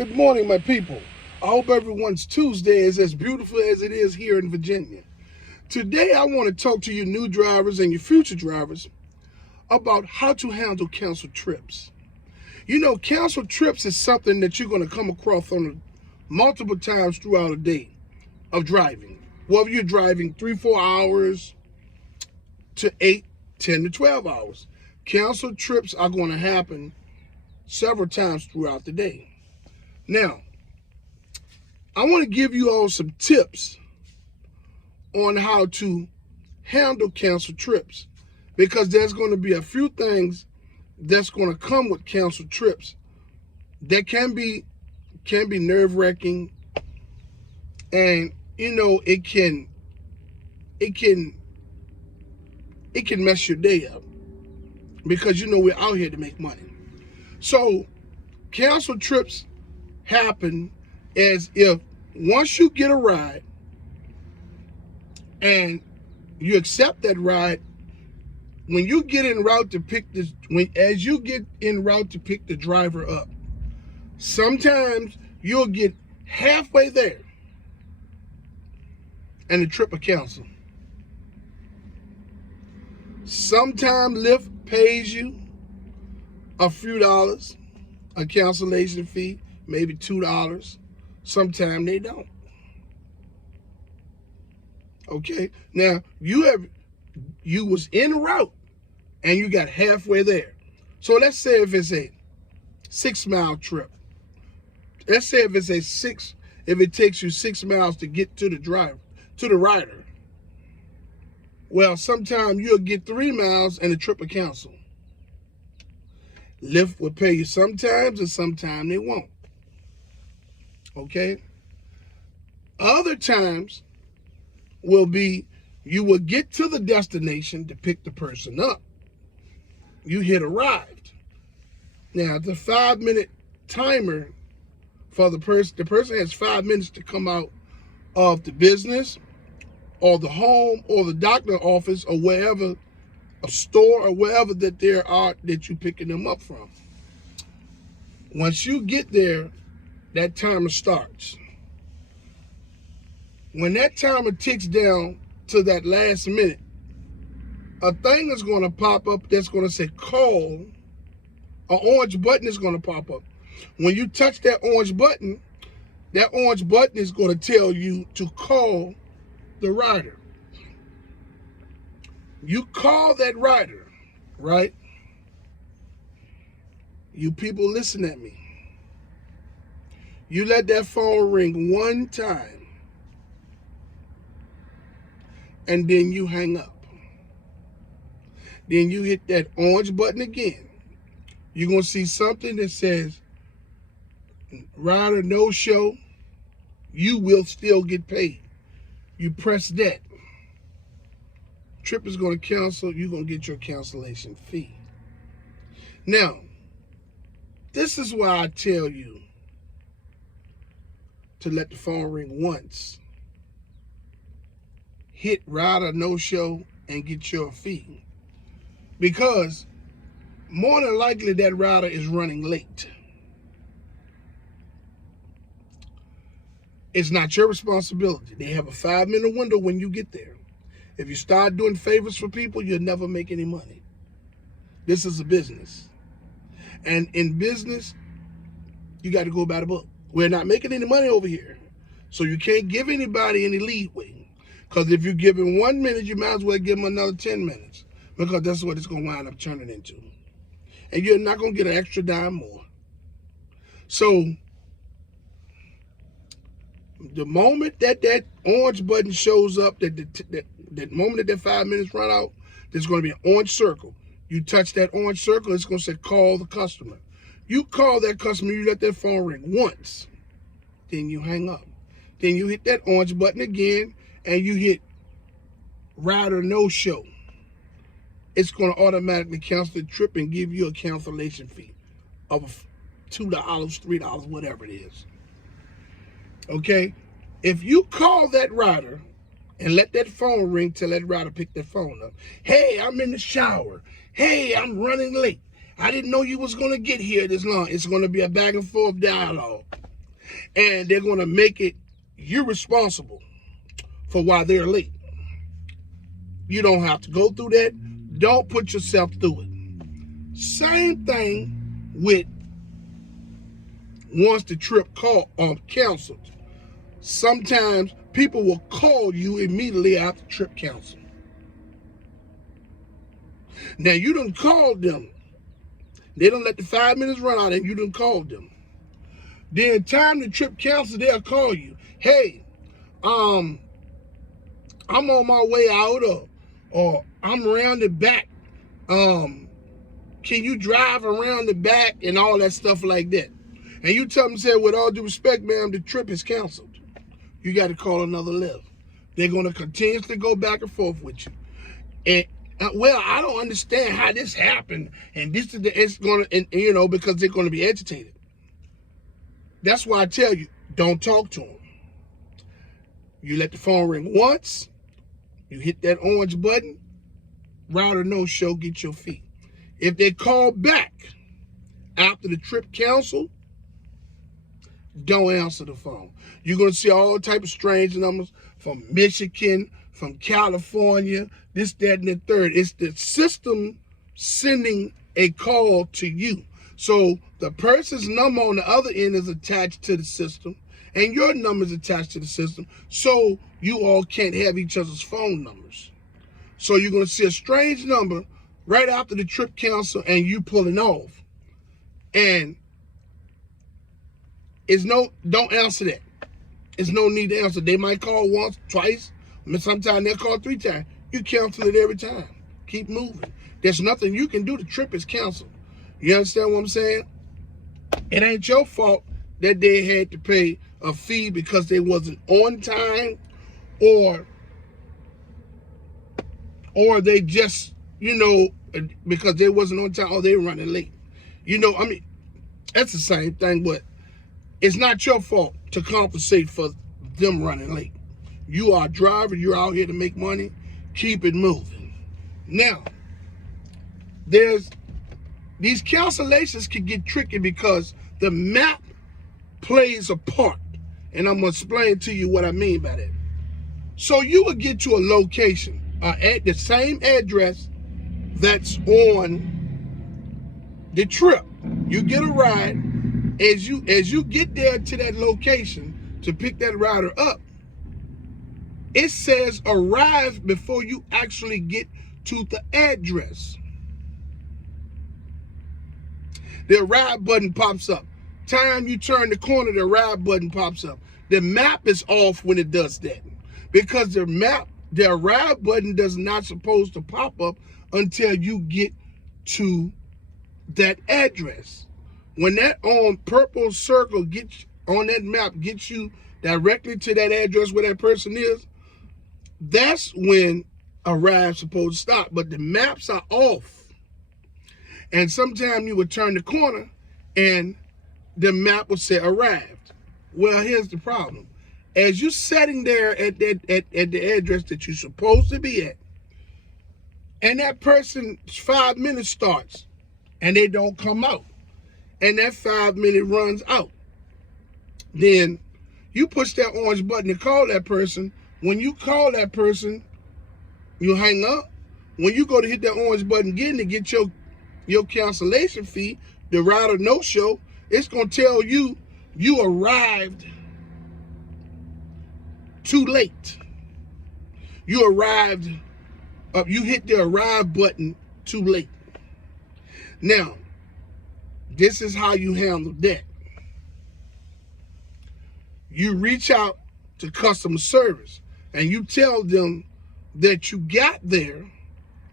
Good morning, my people. I hope everyone's Tuesday is as beautiful as it is here in Virginia. Today, I want to talk to you new drivers and your future drivers about how to handle canceled trips. You know, canceled trips is something that you're going to come across on multiple times throughout a day of driving. Whether you're driving 3-4 hours to 8, 10 to 12 hours. Canceled trips are going to happen several times throughout the day. Now, I want to give you all some tips on how to handle canceled trips, because there's going to be a few things that's going to come with canceled trips that can be nerve-wracking, and you know it can mess your day up, because you know we're out here to make money. So canceled trips happen as if once you get a ride and you accept that ride, when you get en route to pick the driver up, sometimes you'll get halfway there and the trip will cancel. Sometimes Lyft pays you a few dollars, a cancellation fee, maybe $2. Sometimes they don't. Okay, now you was en route and you got halfway there. So let's say if it's a 6-mile trip. Let's say if it takes you 6 miles to get to the rider. Well, sometimes you'll get 3 miles and the trip will cancel. Lyft will pay you sometimes and sometimes they won't. Okay? Other times will be you will get to the destination to pick the person up. You hit arrived. Now, the 5-minute timer for the person has 5 minutes to come out of the business or the home or the doctor office or wherever, a store or wherever that there are that you're picking them up from. Once you get there, that timer starts. When that timer ticks down to that last minute, a thing is going to pop up that's going to say call. An orange button is going to pop up. When you touch that orange button is going to tell you to call the rider. You call that rider, right? You people listen at me. You let that phone ring one time, and then you hang up. Then you hit that orange button again. You're going to see something that says, rider no show, you will still get paid. You press that. Trip is going to cancel. You're going to get your cancellation fee. Now, this is why I tell you to let the phone ring once, hit rider no show, and get your fee. Because more than likely that rider is running late. It's not your responsibility. They have a 5-minute window when you get there. If you start doing favors for people, you'll never make any money. This is a business. And in business, you got to go by the book. We're not making any money over here. So you can't give anybody any leeway. Because if you give them 1 minute, you might as well give them another 10 minutes. Because that's what it's going to wind up turning into. And you're not going to get an extra dime more. So the moment that orange button shows up, that moment that 5 minutes run out, there's going to be an orange circle. You touch that orange circle, it's going to say call the customer. You call that customer, you let that phone ring once, then you hang up. Then you hit that orange button again, and you hit rider no show. It's going to automatically cancel the trip and give you a cancellation fee of $2, $3, whatever it is. Okay? If you call that rider and let that phone ring till that rider pick that phone up. Hey, I'm in the shower. Hey, I'm running late. I didn't know you was going to get here this long. It's going to be a back and forth dialogue. And they're going to make it you're responsible for why they're late. You don't have to go through that. Don't put yourself through it. Same thing with once the trip canceled. Sometimes people will call you immediately after trip canceled. Now you done called them. They don't let the 5 minutes run out and you done called them. Then time the trip canceled, they'll call you. Hey, I'm on my way out or I'm around the back. Can you drive around the back and all that stuff like that? And you tell them, say, with all due respect, ma'am, the trip is canceled. You got to call another Lyft. They're going to continuously go back and forth with you. And well, I don't understand how this happened. And this is it's going to, and you know, because they're going to be agitated. That's why I tell you, don't talk to them. You let the phone ring once. You hit that orange button. Route or no show, get your fee. If they call back after the trip canceled, don't answer the phone. You're going to see all type of strange numbers from Michigan, from California, this, that, and the third. It's the system sending a call to you. So the person's number on the other end is attached to the system, and your number is attached to the system, so you all can't have each other's phone numbers. So you're going to see a strange number right after the trip cancel and you pulling off. And don't answer that. There's no need to answer. They might call once, twice, sometimes they'll call 3 times. You cancel it every time. Keep moving. There's nothing you can do. The trip is canceled. You understand what I'm saying? It ain't your fault that they had to pay a fee because they wasn't on time, or they just, you know, because they wasn't on time or they were running late. You know, I mean, that's the same thing, but it's not your fault to compensate for them running late. You are a driver. You're out here to make money. Keep it moving. Now, these cancellations can get tricky because the map plays a part. And I'm going to explain to you what I mean by that. So you will get to a location at the same address that's on the trip. You get a ride. As you get there to that location to pick that rider up, it says arrive before you actually get to the address. The arrive button pops up. Time you turn the corner, the arrive button pops up. The map is off when it does that, because the arrive button does not supposed to pop up until you get to that address. When that purple circle gets on that map, gets you directly to that address where that person is, that's when arrive's supposed to stop. But the maps are off. And sometimes you would turn the corner and the map would say arrived. Well, here's the problem. As you're sitting there at the address that you're supposed to be at, and that person's 5 minutes starts and they don't come out, and that 5 minute runs out, then you push that orange button to call that person. When you call that person, you hang up. When you go to hit that orange button again to get your cancellation fee, the ride or no show, it's going to tell you you arrived too late. You hit the arrive button too late. Now, this is how you handle that. You reach out to customer service and you tell them that you got there,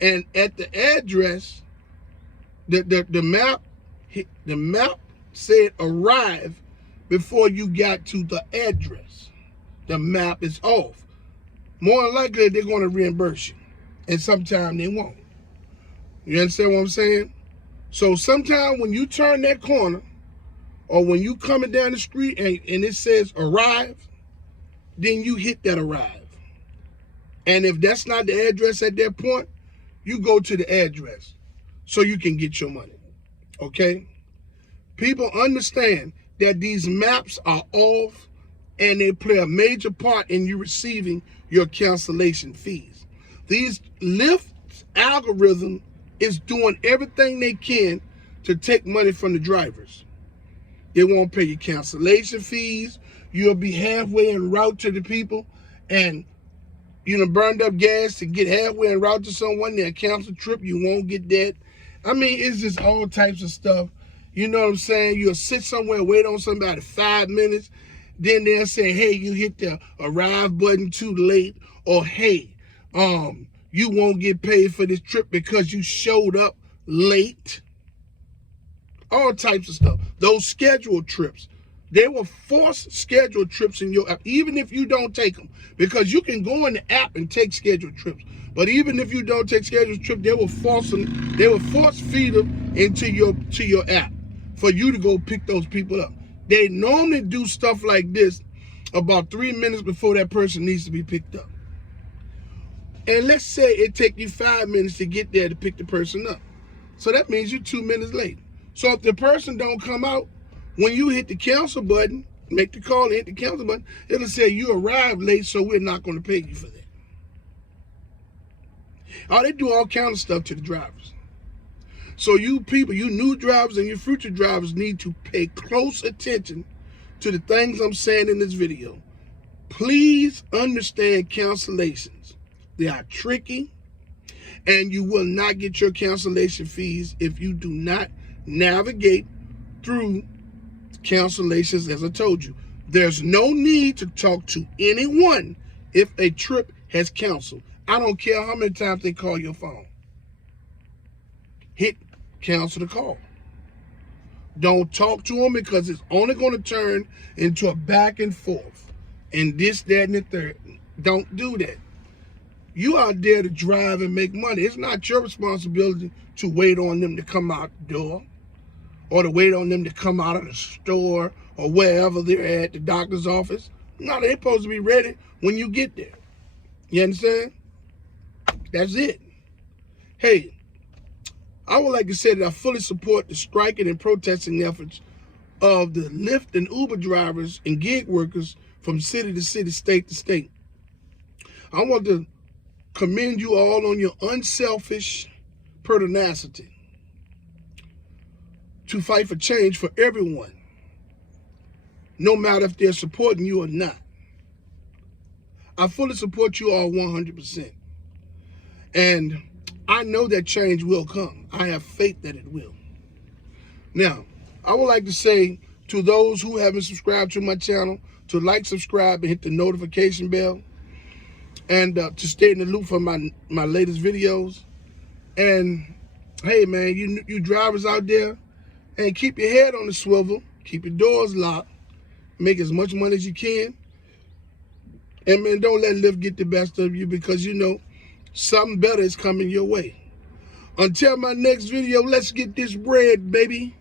and at the address, the map said arrive before you got to the address. The map is off. More than likely, they're going to reimburse you, and sometimes they won't. You understand what I'm saying? So sometimes when you turn that corner, or when you coming down the street and it says arrive, then you hit that arrive. And if that's not the address at that point, you go to the address so you can get your money. Okay? People understand, that these maps are off, and they play a major part in you receiving your cancellation fees. These Lyft algorithm is doing everything they can to take money from the drivers. They won't pay your cancellation fees. You'll be halfway en route to the people, and burned up gas to get halfway en route to someone. They'll cancel the trip. You won't get that. I mean, it's just all types of stuff. You know what I'm saying? You'll sit somewhere, wait on somebody 5 minutes. Then they'll say, hey, you hit the arrive button too late. Or, hey, you won't get paid for this trip because you showed up late. All types of stuff. Those scheduled trips. They will force scheduled trips in your app, even if you don't take them. Because you can go in the app and take scheduled trips. But even if you don't take scheduled trips, they will force feed them into your app for you to go pick those people up. They normally do stuff like this about 3 minutes before that person needs to be picked up. And let's say it takes you 5 minutes to get there to pick the person up. So that means you're 2 minutes late. So if the person don't come out, when you hit the cancel button, make the call and hit the cancel button, it'll say you arrived late, so we're not going to pay you for that. Oh, they do all kinds of stuff to the drivers. So you people, you new drivers and your future drivers need to pay close attention to the things I'm saying in this video. Please understand cancellations. They are tricky, and you will not get your cancellation fees if you do not navigate through cancellations. As I told you, there's no need to talk to anyone if a trip has canceled. I don't care how many times they call your phone. Hit cancel the call. Don't talk to them, because it's only going to turn into a back and forth and this, that, and the third. Don't do that. You out there to drive and make money. It's not your responsibility to wait on them to come out the door, or to wait on them to come out of the store, or wherever they're at, the doctor's office. No, they're supposed to be ready when you get there. You understand? That's it. Hey, I would like to say that I fully support the striking and protesting efforts of the Lyft and Uber drivers and gig workers from city to city, state to state. I want to commend you all on your unselfish pertinacity to fight for change for everyone, no matter if they're supporting you or not. I fully support you all 100%. And I know that change will come. I have faith that it will. Now, I would like to say to those who haven't subscribed to my channel to like, subscribe, and hit the notification bell, and to stay in the loop for my latest videos. And hey, man, you drivers out there, and keep your head on the swivel, keep your doors locked, make as much money as you can, and man, don't let Lyft get the best of you, because something better is coming your way. Until my next video, let's get this bread, baby.